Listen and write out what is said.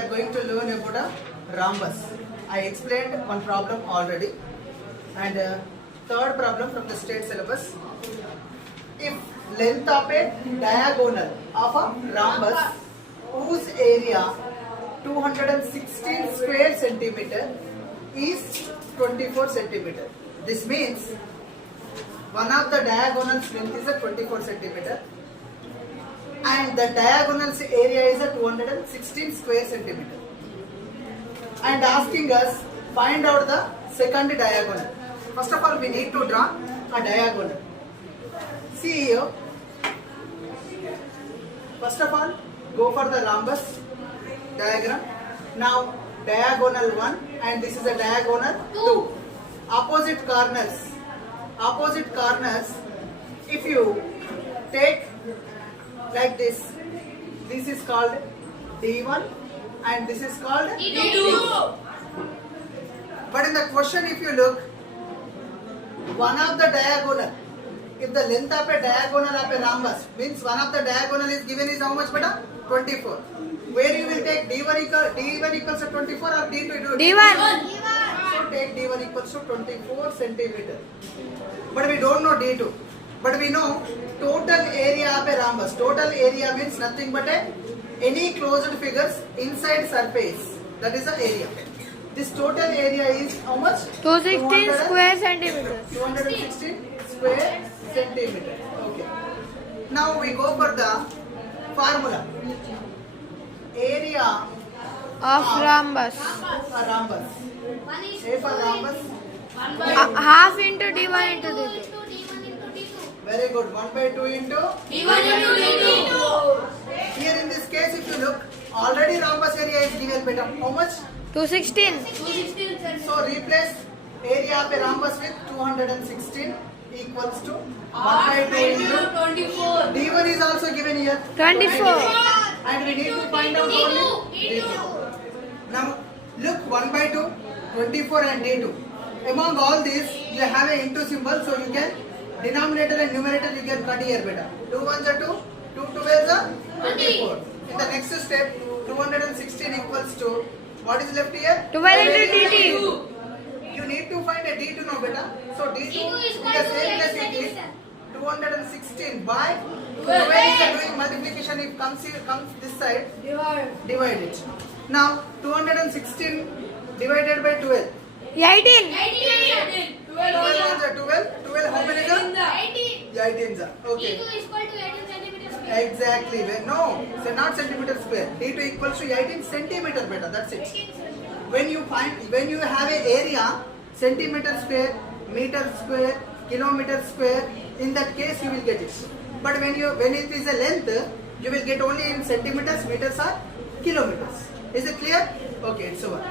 are going to learn about a rhombus. I explained one problem already, and third problem from the state syllabus. If length of a diagonal of a rhombus whose area 216 square centimeter is 24 centimeter. This means one of the diagonal's length is a 24 centimeter and the diagonal's area is a 216 square centimeter. And asking us find out the second diagonal. First of all, we need to draw a diagonal. See here. First of all, go for the rhombus diagram. Now diagonal 1 and this is a diagonal 2. Opposite corners, if you take like this is called D1 and this is called D2. But in the question, if you look, one of the diagonal, if the length of a diagonal of a rhombus means one of the diagonal is given is how much, beta? 24. Where you will take D1 equals to 24 or D2? D1. So take D1 equals to 24 centimeter. But we don't know D2. But we know total area of a rhombus. Total area means nothing but any closed figures inside surface. That is the area. This total area is how much? 216 square centimeters. 216 square centimeter. Okay. Now we go for the formula. Area Of rhombus. a rhombus. A for rhombus. Half into D1 into D2. Very good. 1 by 2 into D1 into D2. Here in this case, if you look, already rhombus area is given, beta. How much? 216. 216, sir. So replace area of a rhombus with 216 equals to 1 by 2 into 24. D1 is also given here. 24. And we need to find out only D2. Now look, 1 by 2, 24 and D2. Among all these, you have a into symbol, so you can denominator and numerator you can cut here, beta. 2 ones are 2, 2 12s are 24. In the next step, 216 equals to what is left here? 12 into D2. You need to find a D2 now, beta. So D2 D2 is in equal the to same place it is 216 by 12 is doing multiplication. If comes this side, divide it. Now 216 divided by 12. 18. 18. 12 ones are 12. 12 how many are? 18. 18 are. Okay. D2 is equal to 18 centimeters square. Exactly. No, so not centimeter square. D2 equals to 18 centimeter, beta. That's it. 18 centimeters. When you have a area, centimeter square, meter square, kilometer square, in that case you will get it. But when it is a length, you will get only in centimeters, meters or kilometers. Is it clear? Okay, it's over.